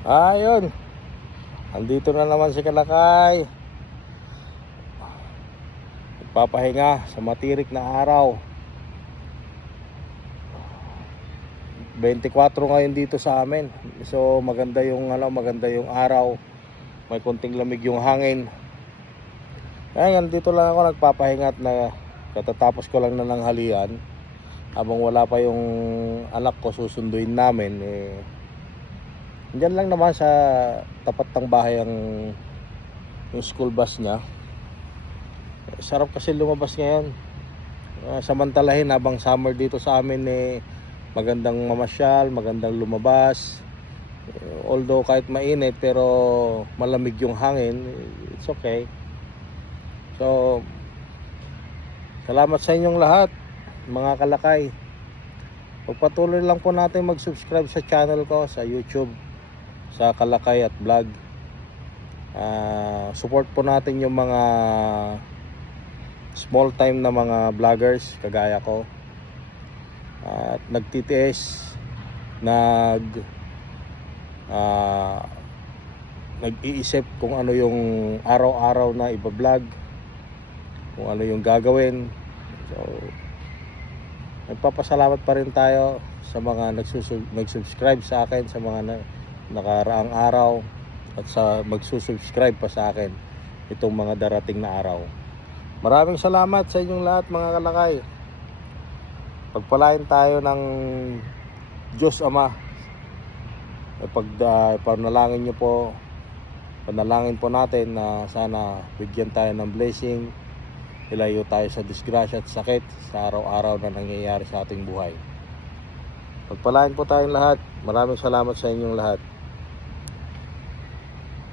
Ayun, andito na naman si Kalakay. Nagpapahinga sa matirik na araw. 24 ngayon dito sa amin. So maganda yung araw. May konting lamig yung hangin. Ayun, dito lang ako nagpapahinga at katatapos ko lang na ng halian. Habang wala pa yung anak ko, susunduin namin Diyan lang naman sa tapat ng bahay yung school bus niya. Sarap kasi lumabas ngayon. Samantalahin habang summer dito sa amin magandang mamasyal, magandang lumabas. Although kahit mainit pero malamig yung hangin, it's okay. So salamat sa inyong lahat, mga kalakay. Pagpatuloy lang po natin mag-subscribe sa channel ko sa YouTube, sa Kalakay at Vlog. Support po natin yung mga small time na mga vloggers kagaya ko. At nagtitiis, nag-iisip kung ano yung araw-araw na iba-vlog, kung ano yung gagawin. So nagpapasalamat pa rin tayo sa mga nag-subscribe sa akin sa mga nakaraang araw at sa magsusubscribe pa sa akin itong mga darating na araw. Maraming salamat sa inyong lahat, mga kalakay. Pagpalain tayo ng Diyos Ama. Panalangin niyo po, panalangin po natin na sana bigyan tayo ng blessing, ilayo tayo sa disgrasya at sakit sa araw-araw na nangyayari sa ating buhay. Pagpalain po tayong lahat. Maraming salamat sa inyong lahat.